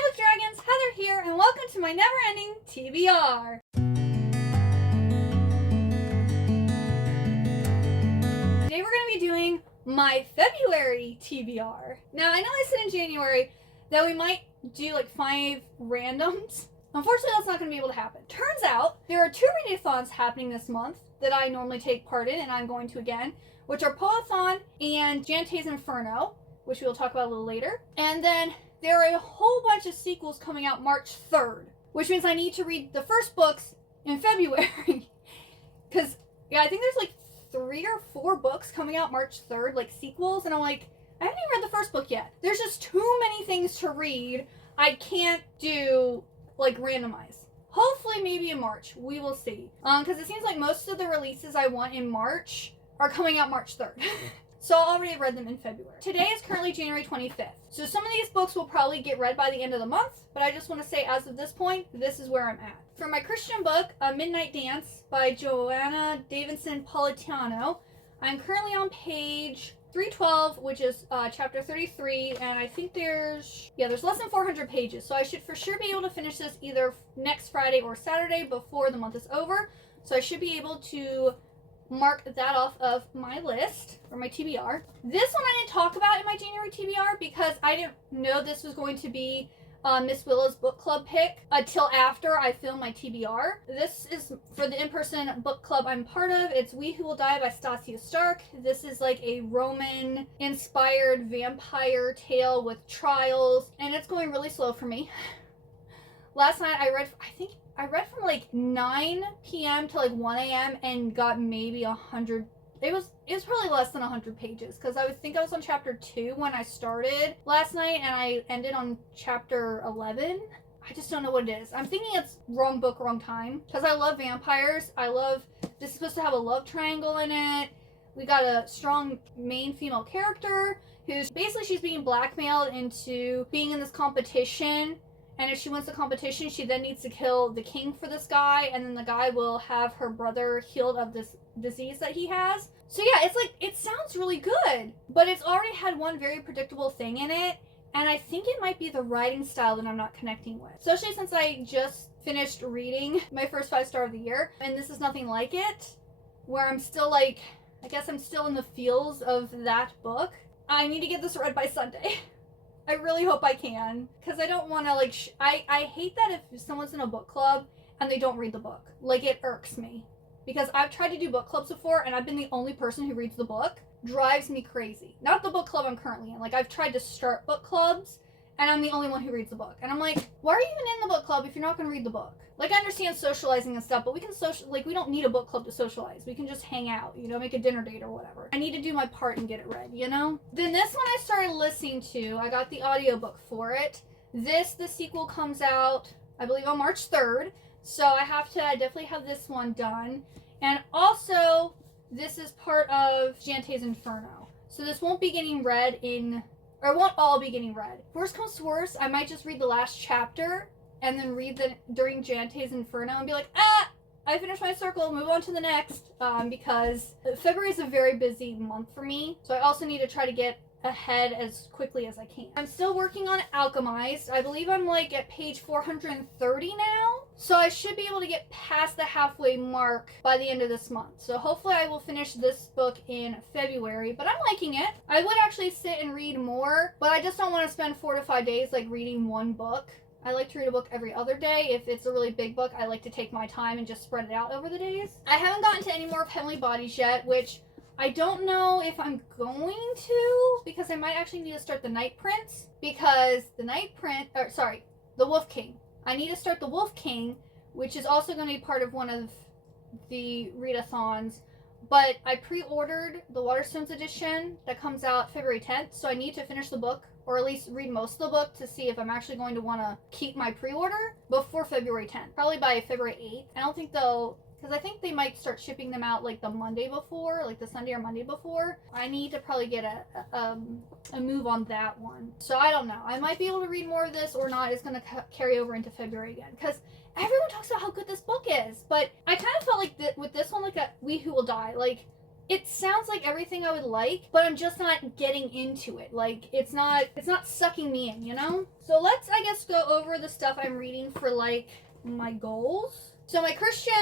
Hi Book Dragons, Heather here, and welcome to my never-ending TBR. Today we're going to be doing my February TBR. Now, I know I said in January that we might do like 5 randoms. Unfortunately, that's not going to be able to happen. Turns out, there are 2 readathons happening this month that I normally take part in, and I'm going to again, which are Polarthon and Jante's Inferno, which we'll talk about a little later. And then there are a whole bunch of sequels coming out March 3rd, which means I need to read the first books in February. Because, yeah, I think there's like 3 or 4 books coming out March 3rd, like sequels, and I'm like, I haven't even read the first book yet. There's just too many things to read. I can't do, like, randomize. Hopefully maybe in March. We will see. Because it seems like most of the releases I want in March are coming out March 3rd. So I already read them in February. Today is currently January 25th. So some of these books will probably get read by the end of the month, but I just want to say as of this point, this is where I'm at. For my Christian book, A Midnight Dance by Joanna Davidson Politano, I'm currently on page 312, which is chapter 33, and I think there's less than 400 pages, so I should for sure be able to finish this either next Friday or Saturday before the month is over. So I should be able to mark that off of my list, or my TBR. This one I didn't talk about in my January TBR because I didn't know this was going to be Miss Willow's book club pick until after I filmed my TBR. This is for the in-person book club I'm part of. It's We Who Will Die by Stasia Stark. This is like a Roman-inspired vampire tale with trials, and it's going really slow for me. Last night I read from like 9 p.m. to like 1 a.m. and got maybe 100. It was probably less than 100 pages because I think I was on chapter 2 when I started last night and I ended on chapter 11. I just don't know what it is. I'm thinking it's wrong book, wrong time because I love vampires. This is supposed to have a love triangle in it. We got a strong main female character who's basically she's being blackmailed into being in this competition. And if she wins the competition, she then needs to kill the king for this guy, and then the guy will have her brother healed of this disease that he has. So yeah, it's like, it sounds really good, but it's already had one very predictable thing in it, and I think it might be the writing style that I'm not connecting with. Especially since I just finished reading my first 5-star of the year, and this is nothing like it, where I'm still like, I guess I'm still in the feels of that book. I need to get this read by Sunday. I really hope I can, because I don't want to, like, I hate that if someone's in a book club and they don't read the book. Like, it irks me. Because I've tried to do book clubs before, and I've been the only person who reads the book. Drives me crazy. Not the book club I'm currently in. Like, I've tried to start book clubs, and I'm the only one who reads the book. And I'm like, why are you even in the book club if you're not going to read the book? Like, I understand socializing and stuff, but we can we don't need a book club to socialize. We can just hang out, you know, make a dinner date or whatever. I need to do my part and get it read, you know? Then this one I started listening to. I got the audiobook for it. The sequel comes out, I believe, on March 3rd. So I definitely have this one done. And also, this is part of Jante's Inferno. So this won't be getting read or it won't all be getting read. Worst comes to worst, I might just read the last chapter and then read during Jante's Inferno and be like, I finished my circle, move on to the next, because February is a very busy month for me, so I also need to try to get ahead as quickly as I can. I'm still working on Alchemized. I believe I'm like at page 430 now, so I should be able to get past the halfway mark by the end of this month. So hopefully I will finish this book in February, but I'm liking it. I would actually sit and read more, but I just don't want to spend 4 to 5 days like reading one book. I like to read a book every other day. If it's a really big book, I like to take my time and just spread it out over the days. I haven't gotten to any more of Heavenly Bodies yet, which I don't know if I'm going to, because I might actually need to start the Night Prince, because the Wolf King. I need to start the Wolf King, which is also going to be part of one of the readathons, but I pre-ordered the Waterstones edition that comes out February 10th, so I need to finish the book, or at least read most of the book to see if I'm actually going to want to keep my pre-order before February 10th. Probably by February 8th. I don't think they'll, because I think they might start shipping them out like the Monday before, like the Sunday or Monday before. I need to probably get a move on that one. So I don't know. I might be able to read more of this or not. It's going to carry over into February again, because everyone talks about how good this book is, but I kind of felt like with this one, like We Who Will Die, like it sounds like everything I would like, but I'm just not getting into it. Like, it's not sucking me in, you know? So let's, I guess, go over the stuff I'm reading for, like, my goals. So my Christian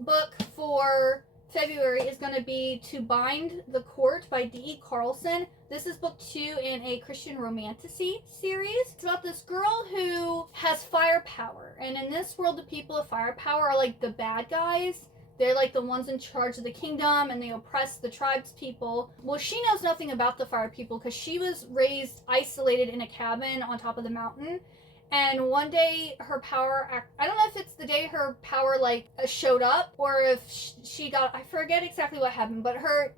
book for February is going to be To Bind the Court by D.E. Carlson. This is book 2 in a Christian romantasy series. It's about this girl who has fire power. And in this world, the people of fire power are like the bad guys. They're like the ones in charge of the kingdom, and they oppress the tribes people. Well, she knows nothing about the fire people because she was raised isolated in a cabin on top of the mountain. And one day her power, I don't know if it's the day her power like showed up or if she got, I forget exactly what happened, but her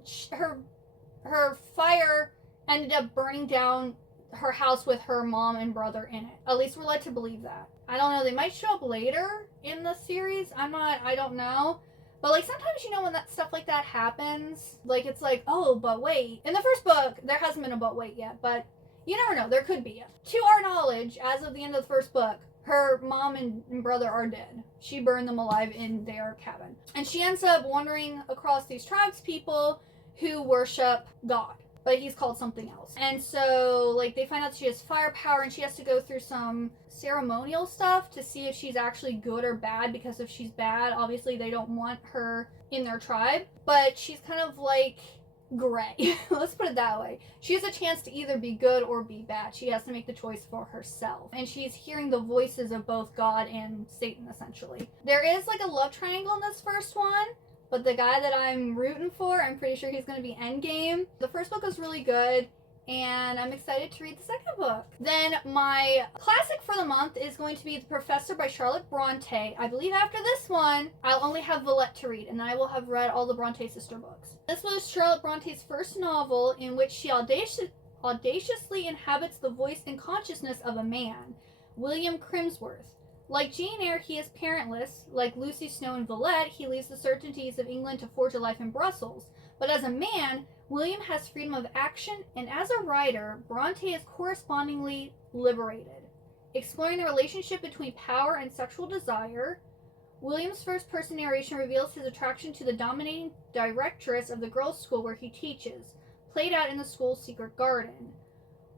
fire ended up burning down her house with her mom and brother in it. At least we're led to believe that. I don't know, they might show up later in the series. I don't know. But, like, sometimes, you know, when that stuff like that happens, like, it's like, oh, but wait. In the first book, there hasn't been a but wait yet, but you never know. There could be. To our knowledge, as of the end of the first book, her mom and brother are dead. She burned them alive in their cabin. And she ends up wandering across these tribes people who worship God, but he's called something else. And so, like, they find out she has fire power, and she has to go through some ceremonial stuff to see if she's actually good or bad, because if she's bad, obviously they don't want her in their tribe. But she's kind of like gray. Let's put it that way. She has a chance to either be good or be bad. She has to make the choice for herself. And she's hearing the voices of both God and Satan, essentially. There is, like, a love triangle in this first one. But the guy that I'm rooting for, I'm pretty sure he's going to be endgame. The first book was really good, and I'm excited to read the second book. Then my classic for the month is going to be The Professor by Charlotte Bronte. I believe after this one, I'll only have Villette to read, and then I will have read all the Bronte sister books. This was Charlotte Bronte's first novel in which she audaciously inhabits the voice and consciousness of a man, William Crimsworth. Like Jane Eyre, he is parentless. Like Lucy Snow and Villette, he leaves the certainties of England to forge a life in Brussels. But as a man, William has freedom of action, and as a writer, Bronte is correspondingly liberated. Exploring the relationship between power and sexual desire, William's first-person narration reveals his attraction to the dominating directress of the girls' school where he teaches, played out in the school's secret garden.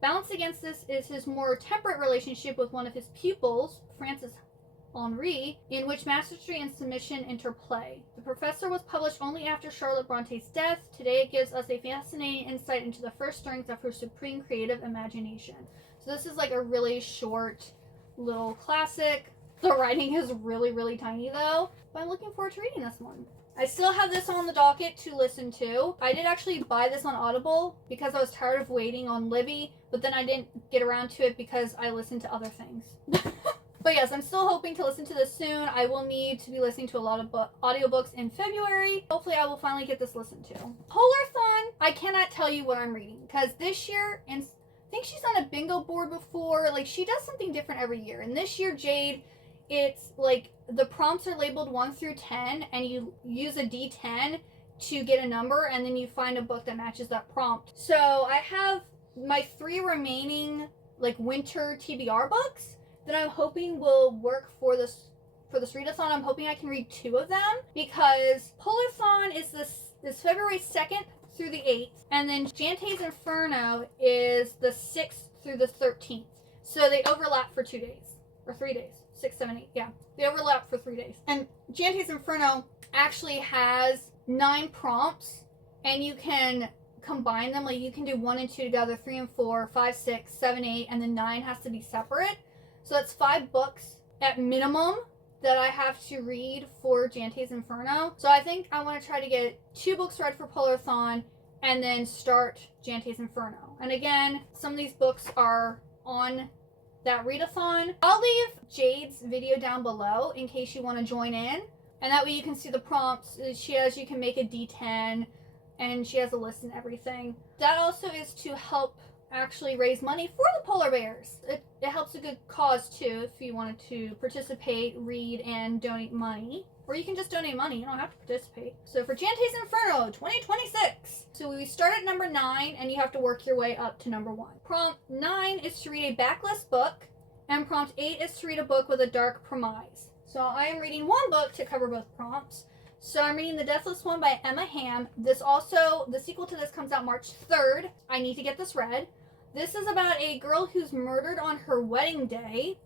Balanced against this is his more temperate relationship with one of his pupils, Francis Henri, in which mastery and submission interplay. The Professor was published only after Charlotte Bronte's death. Today it gives us a fascinating insight into the first stirrings of her supreme creative imagination. So this is like a really short little classic. The writing is really, really tiny though, but I'm looking forward to reading this one. I still have this on the docket to listen to. I did actually buy this on Audible because I was tired of waiting on Libby, but then I didn't get around to it because I listened to other things. But yes, I'm still hoping to listen to this soon. I will need to be listening to a lot of audiobooks in February. Hopefully I will finally get this listened to. Polarthon, I cannot tell you what I'm reading because this year, and I think she's on a bingo board before, like she does something different every year. And this year, Jade, it's like the prompts are labeled 1 through 10 and you use a D10 to get a number and then you find a book that matches that prompt. So I have my 3 remaining like winter TBR books that I'm hoping will work for this readathon. I'm hoping I can read 2 of them because Polarthon is this February 2nd through the 8th, and then Jante's Inferno is the 6th through the 13th. So they overlap for 2 days or 3 days. 6, 7, 8, yeah. They overlap for 3 days. And Jante's Inferno actually has 9 prompts, and you can combine them. Like, you can do 1 and 2 together, 3 and 4, 5, 6, 7, 8, and then 9 has to be separate. So that's 5 books at minimum that I have to read for Jante's Inferno. So I think I want to try to get 2 books read for Polarthon, and then start Jante's Inferno. And again, some of these books are on that readathon. I'll leave Jade's video down below in case you want to join in, and that way you can see the prompts. You can make a D10, and she has a list and everything. That also is to help actually raise money for the polar bears. It helps a good cause too if you wanted to participate, read, and donate money. Or you can just donate money, you don't have to participate. So for Jante's Inferno 2026, so we start at number 9 and you have to work your way up to number 1. Prompt 9 is to read a backlist book, and prompt 8 is to read a book with a dark premise. So I am reading 1 book to cover both prompts. So I'm reading The Deathless One by Emma Hamm. The sequel to this comes out March 3rd. I need to get this read. This is about a girl who's murdered on her wedding day,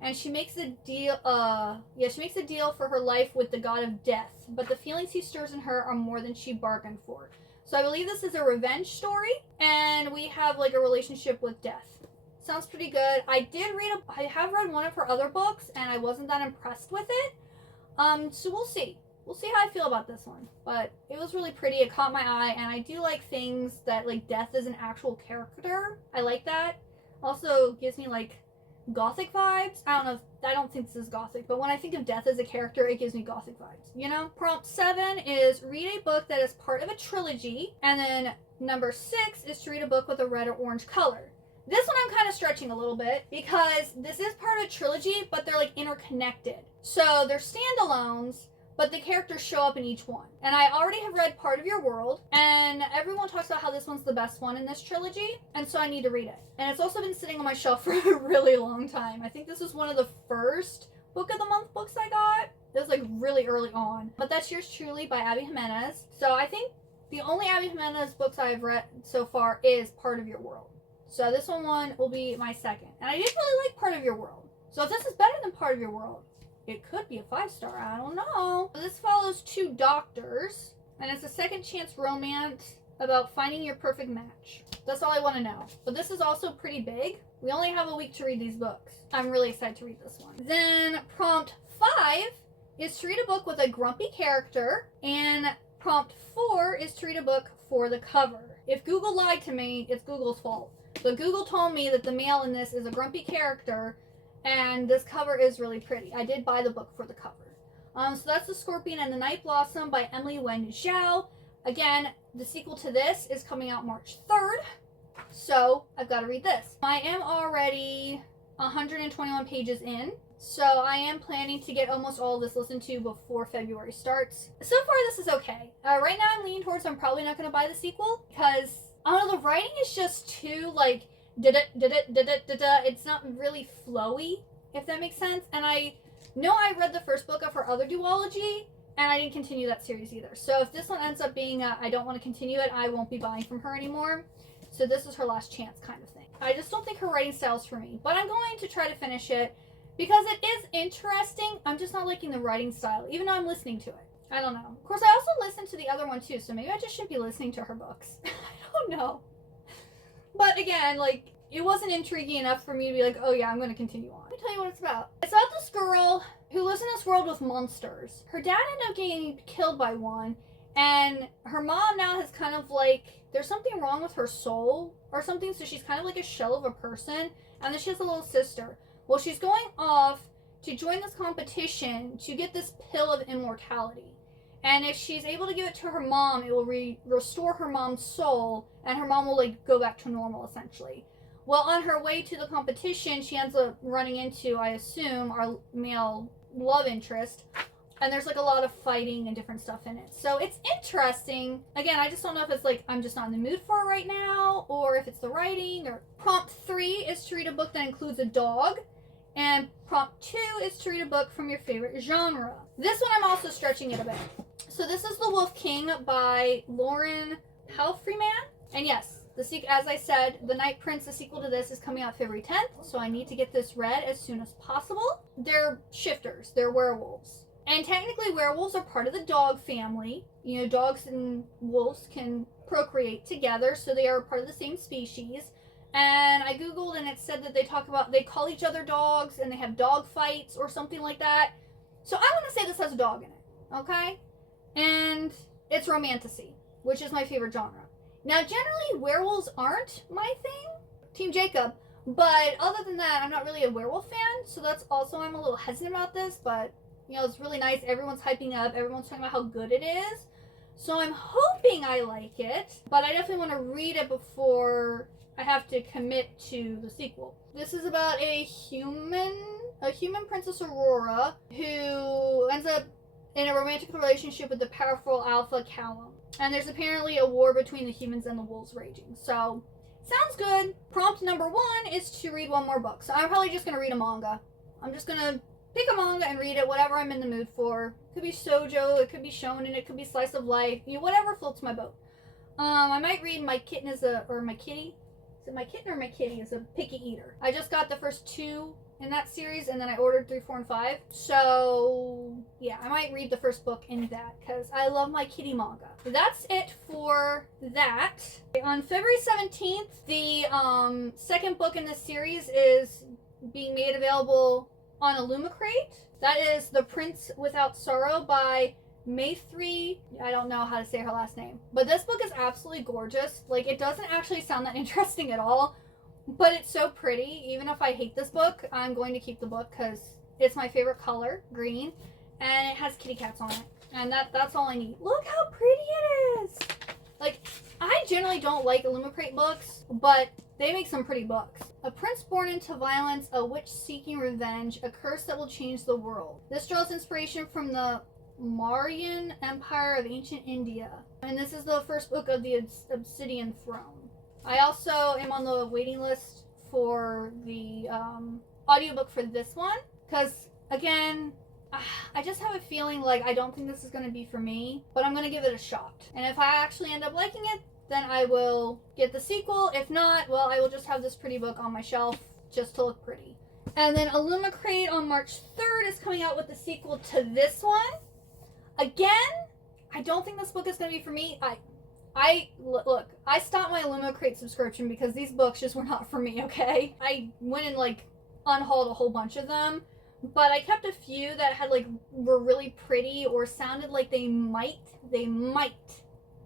and she makes a deal for her life with the god of death, but the feelings he stirs in her are more than she bargained for. So I believe this is a revenge story, and we have like a relationship with death. Sounds pretty good. I have read one of her other books, and I wasn't that impressed with it. So we'll see. We'll see how I feel about this one. But it was really pretty. It caught my eye, and I do like things that like death is an actual character. I like that. Also gives me like gothic vibes. I don't think this is gothic, but when I think of death as a character, it gives me gothic vibes, you know? Prompt 7 is read a book that is part of a trilogy, and then number 6 is to read a book with a red or orange color. This one I'm kind of stretching a little bit because this is part of a trilogy, but they're like interconnected. So they're standalones, but the characters show up in each one. And I already have read Part of Your World, and everyone talks about how this one's the best one in this trilogy, and so I need to read it. And it's also been sitting on my shelf for a really long time. I think this was one of the first Book of the Month books I got. It was like really early on. But that's Yours Truly by Abby Jimenez. So I think the only Abby Jimenez books I've read so far is Part of Your World. So this one will be my second. And I did really like Part of Your World. So if this is better than Part of Your World, it could be a 5-star. I don't know. This follows 2 doctors, and it's a second chance romance about finding your perfect match. That's all I want to know. But this is also pretty big. We only have a week to read these books. I'm really excited to read this one. Then prompt 5 is to read a book with a grumpy character, and prompt 4 is to read a book for the cover. If Google lied to me, it's Google's fault. But Google told me that the male in this is a grumpy character, and this cover is really pretty. I did buy the book for the cover. So that's The Scorpion and the Night Blossom by Emily Wen Zhao. Again, the sequel to this is coming out March 3rd. So I've got to read this. I am already 121 pages in. So I am planning to get almost all of this listened to before February starts. So far, this is okay. Right now, I'm leaning towards I'm probably not going to buy the sequel because, I don't know, the writing is just too, like, it's not really flowy, if that makes sense. And I know I read the first book of her other duology, and I didn't continue that series either. So if this one ends up being I don't want to continue it, I won't be buying from her anymore. So this is her last chance kind of thing. I just don't think her writing style's for me, but I'm going to try to finish it because it is interesting. I'm just not liking the writing style, even though I'm listening to it. I don't know. Of course, I also listened to the other one too, so maybe I just should be listening to her books. I don't know. But again, like, it wasn't intriguing enough for me to be like, oh yeah, I'm going to continue on. Let me tell you what it's about. It's about this girl who lives in this world with monsters. Her dad ended up getting killed by one, and her mom now has kind of like, there's something wrong with her soul or something, so she's kind of like a shell of a person, and then she has a little sister. Well, she's going off to join this competition to get this pill of immortality. And if she's able to give it to her mom, it will restore her mom's soul, and her mom will like go back to normal essentially. Well, on her way to the competition, she ends up running into, I assume, our male love interest, and there's like a lot of fighting and different stuff in it. So it's interesting. Again, I just don't know if it's like I'm just not in the mood for it right now, or if it's the writing. Or prompt 3 is to read a book that includes a dog. And prompt 2 is to read a book from your favorite genre. This one I'm also stretching it a bit. So this is The Wolf King by Lauren Palfreyman. And yes, as I said, The Night Prince, the sequel to this, is coming out February 10th. So I need to get this read as soon as possible. They're shifters. They're werewolves. And technically werewolves are part of the dog family. You know, dogs and wolves can procreate together, so they are part of the same species. And I googled and it said that they call each other dogs and they have dog fights or something like that. So I want to say this has a dog in it, okay? And it's romantasy, which is my favorite genre. Now, generally, werewolves aren't my thing, Team Jacob, but other than that, I'm not really a werewolf fan, so that's also, I'm a little hesitant about this, but, you know, it's really nice. Everyone's hyping up. Everyone's talking about how good it is. So I'm hoping I like it, but I definitely want to read it before I have to commit to the sequel. This is about a human Princess Aurora who ends up in a romantic relationship with the powerful Alpha Callum. And there's apparently a war between the humans and the wolves raging. So, sounds good. Prompt number 1 is to read one more book. So I'm probably just going to read a manga. I'm just going to pick a manga and read it, whatever I'm in the mood for. It could be shoujo, it could be shonen, it could be slice of life, whatever floats my boat. I might read My Kitten is a, or My Kitty. Is it My Kitten or My Kitty is a Picky Eater. I just got the first 2 in that series, and then I ordered 3, 4, and 5. So yeah, I might read the first book in that because I love my kitty manga. That's it for that. On February 17th, the second book in this series is being made available on Illumicrate. That is The Prince Without Sorrow by Maythree. I don't know how to say her last name, but this book is absolutely gorgeous. Like, it doesn't actually sound that interesting at all, but it's so pretty. Even if I hate this book, I'm going to keep the book because it's my favorite color, green, and it has kitty cats on it, and that's all I need. Look how pretty it is. Like, I generally don't like Illumicrate books, but they make some pretty books. A prince born into violence, a witch seeking revenge, a curse that will change the world. This draws inspiration from the Mauryan Empire of ancient India, and this is the first book of the Obsidian Throne. I also am on the waiting list for the audiobook for this one, because again, I just have a feeling like I don't think this is going to be for me, but I'm going to give it a shot. And if I actually end up liking it, then I will get the sequel. If not, well, I will just have this pretty book on my shelf just to look pretty. And then Illumicrate on March 3rd is coming out with the sequel to this one. Again, I don't think this book is going to be for me. Look, I stopped my Illumicrate subscription because these books just were not for me, okay? I went and like unhauled a whole bunch of them, but I kept a few that had like were really pretty or sounded like they might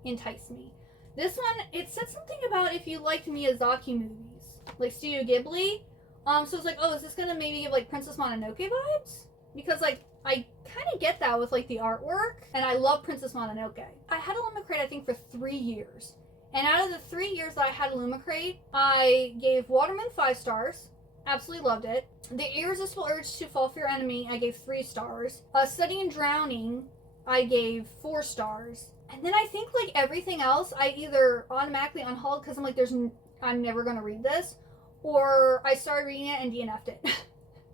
entice me. This one, it said something about if you liked Miyazaki movies, like Studio Ghibli. So it's like, oh, is this gonna maybe give like Princess Mononoke vibes? Because like I kind of get that with like the artwork, and I love Princess Mononoke. I had Illumicrate I think for 3 years, and out of the 3 years that I had Illumicrate, I gave Waterman 5 stars. Absolutely loved it. The Irresistible Urge to Fall for Your Enemy, I gave 3 stars. Study in Drowning, I gave 4 stars. And then I think like everything else, I either automatically unhauled because I'm like, I'm never gonna read this, or I started reading it and DNF'd it.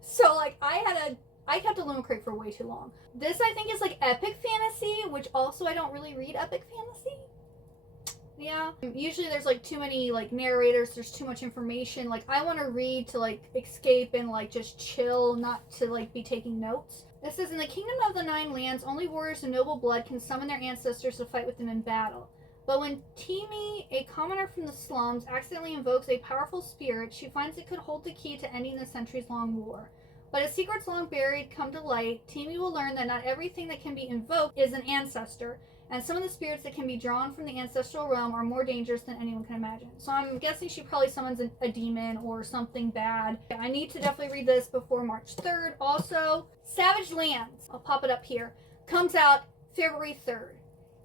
So like I kept Illumicrate for way too long. This I think is like epic fantasy, which also I don't really read epic fantasy. Yeah. Usually there's like too many like narrators, there's too much information. Like I want to read to like escape and like just chill, not to like be taking notes. This is in the Kingdom of the Nine Lands, only warriors of noble blood can summon their ancestors to fight with them in battle. But when Timi, a commoner from the slums, accidentally invokes a powerful spirit, she finds it could hold the key to ending the centuries-long war. But as secrets long buried come to light, Timi will learn that not everything that can be invoked is an ancestor, and some of the spirits that can be drawn from the ancestral realm are more dangerous than anyone can imagine. So I'm guessing she probably summons a demon or something bad. I need to definitely read this before March 3rd. Also, Savage Lands, I'll pop it up here, comes out February 3rd.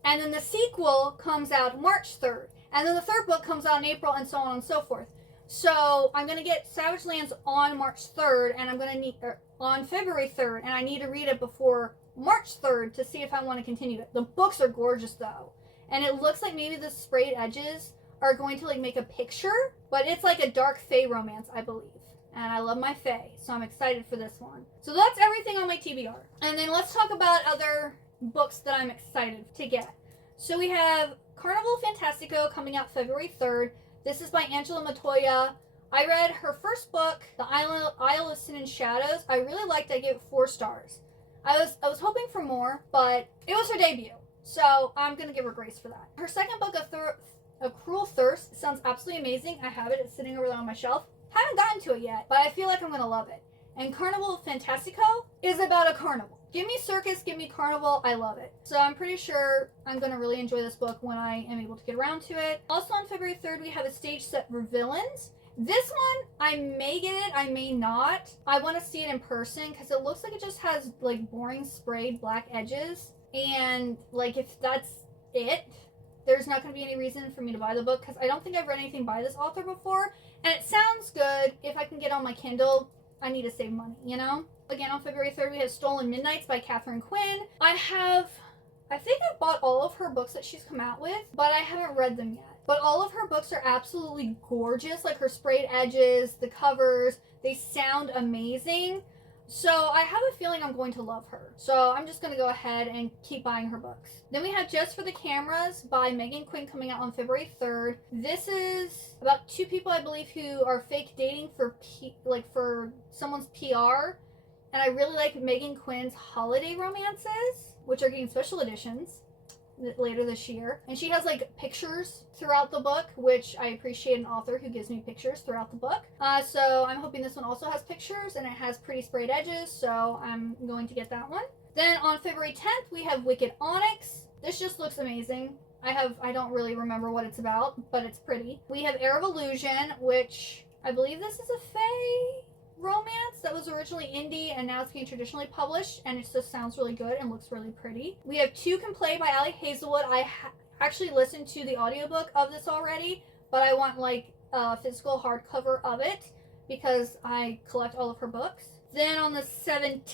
And then the sequel comes out March 3rd. And then the third book comes out in April, and so on and so forth. So I'm going to get Savage Lands on March 3rd, and I'm going to need on February 3rd, and I need to read it before March 3rd to see if I want to continue it. The books are gorgeous though, and it looks like maybe the sprayed edges are going to like make a picture, but it's like a dark fae romance, I believe. And I love my fae, so I'm excited for this one. So that's everything on my TBR. And then let's talk about other books that I'm excited to get. So we have Carnival Fantastico coming out February 3rd. This is by Angela Montoya. I read her first book, The Isle of Sin and Shadows. I really liked it. I gave it 4 stars. I was hoping for more, but it was her debut, so I'm gonna give her grace for that. Her second book, A Cruel Thirst, sounds absolutely amazing. I have it. It's sitting over there on my shelf. Haven't gotten to it yet, but I feel like I'm gonna love it. And Carnival Fantastico is about a carnival. Give me circus, give me carnival, I love it. So I'm pretty sure I'm gonna really enjoy this book when I am able to get around to it. Also on February 3rd, we have a stage set for Villains. This one, I may get it, I may not. I want to see it in person because it looks like it just has like boring sprayed black edges. And like if that's it, there's not going to be any reason for me to buy the book because I don't think I've read anything by this author before. And it sounds good. If I can get on my Kindle, I need to save money, you know? Again, on February 3rd, we have Stolen Midnights by Catherine Quinn. I think I've bought all of her books that she's come out with, but I haven't read them yet. But all of her books are absolutely gorgeous, like her sprayed edges, the covers, they sound amazing. So I have a feeling I'm going to love her. So I'm just going to go ahead and keep buying her books. Then we have Just for the Cameras by Megan Quinn coming out on February 3rd. This is about two people, I believe, who are fake dating for for someone's PR. And I really like Megan Quinn's holiday romances, which are getting special editions later this year. And she has like pictures throughout the book, which I appreciate an author who gives me pictures throughout the book. So I'm hoping this one also has pictures, and it has pretty sprayed edges, so I'm going to get that one. Then on February 10th, we have Wicked Onyx. This just looks amazing. I don't really remember what it's about, but it's pretty. We have Air of Illusion, which I believe this is a fae romance that was originally indie and now it's being traditionally published, and it just sounds really good and looks really pretty. We have Two Can Play by Ali Hazelwood. I actually listened to the audiobook of this already, but I want like a physical hardcover of it because I collect all of her books. Then on the 17th,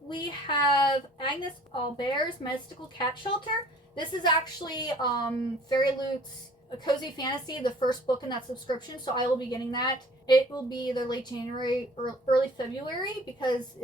we have Agnes Albert's Mystical Cat Shelter. This is actually Fairy Loot's A Cozy Fantasy, the first book in that subscription, so I will be getting that. It will be either late January or early February because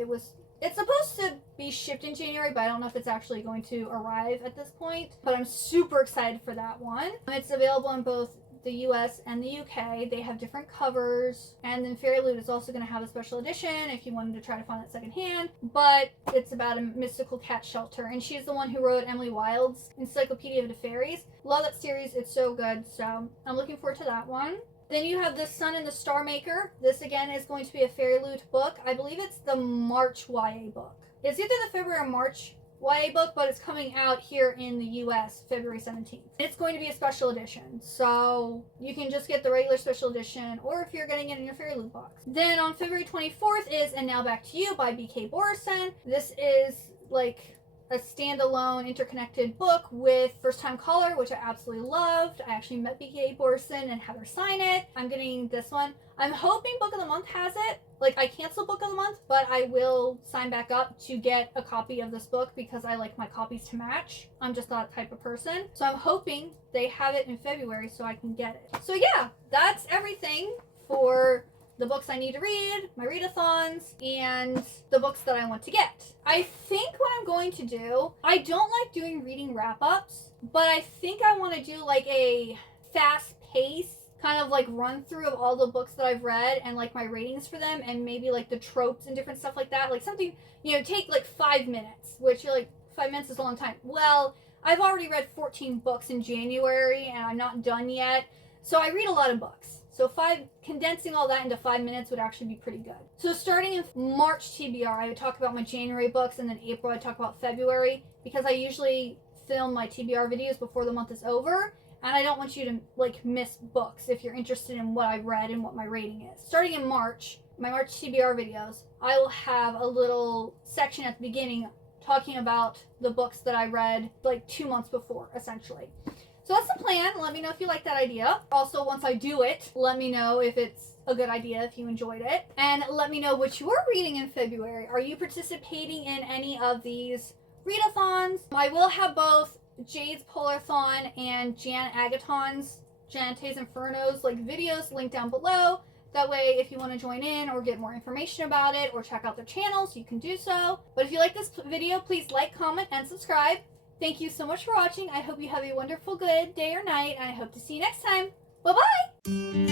it's supposed to be shipped in January, but I don't know if it's actually going to arrive at this point. But I'm super excited for that one. It's available in both the US and the UK. They have different covers. And then Fairy Loot is also going to have a special edition if you wanted to try to find that secondhand. But it's about a mystical cat shelter. And she's the one who wrote Emily Wilde's Encyclopedia of the Fairies. Love that series. It's so good. So I'm looking forward to that one. Then you have The Sun and the Star Maker. This again is going to be a Fairy Loot book. I believe it's the March YA book. It's either the February or March YA book, but it's coming out here in the US February 17th. It's going to be a special edition, so you can just get the regular special edition, or if you're getting it in your Fairy Loot box. Then on February 24th is And Now Back to You by B.K. Borison. This is like a standalone interconnected book with First Time Caller, which I absolutely loved. I actually met B.K. Borison and had her sign it. I'm getting this one. I'm hoping Book of the Month has it. Like, I cancel Book of the Month, but I will sign back up to get a copy of this book because I like my copies to match. I'm just that type of person. So I'm hoping they have it in February so I can get it. So yeah, that's everything for the books I need to read, my readathons, and the books that I want to get. I think what I'm going to do, I don't like doing reading wrap-ups, but I think I want to do like a fast pace kind of like run through of all the books that I've read and like my ratings for them, and maybe like the tropes and different stuff like that. Like something, take like 5 minutes, which you're like, 5 minutes is a long time. Well, I've already read 14 books in January and I'm not done yet. So I read a lot of books. So condensing all that into 5 minutes would actually be pretty good. So starting in March TBR, I would talk about my January books, and then April I'd talk about February, because I usually film my TBR videos before the month is over, and I don't want you to like miss books if you're interested in what I've read and what my rating is. Starting in March, my March TBR videos, I will have a little section at the beginning talking about the books that I read like 2 months before, essentially. So that's the plan. Let me know if you like that idea. Also, once I do it, let me know if it's a good idea, if you enjoyed it. And let me know what you're reading in February. Are you participating in any of these readathons? I will have both Jade's Polarthon and Jante's Infernos like videos linked down below. That way, if you want to join in or get more information about it or check out their channels, you can do so. But if you like this video, please like, comment, and subscribe. Thank you so much for watching. I hope you have a wonderful, good day or night, and I hope to see you next time. Bye-bye!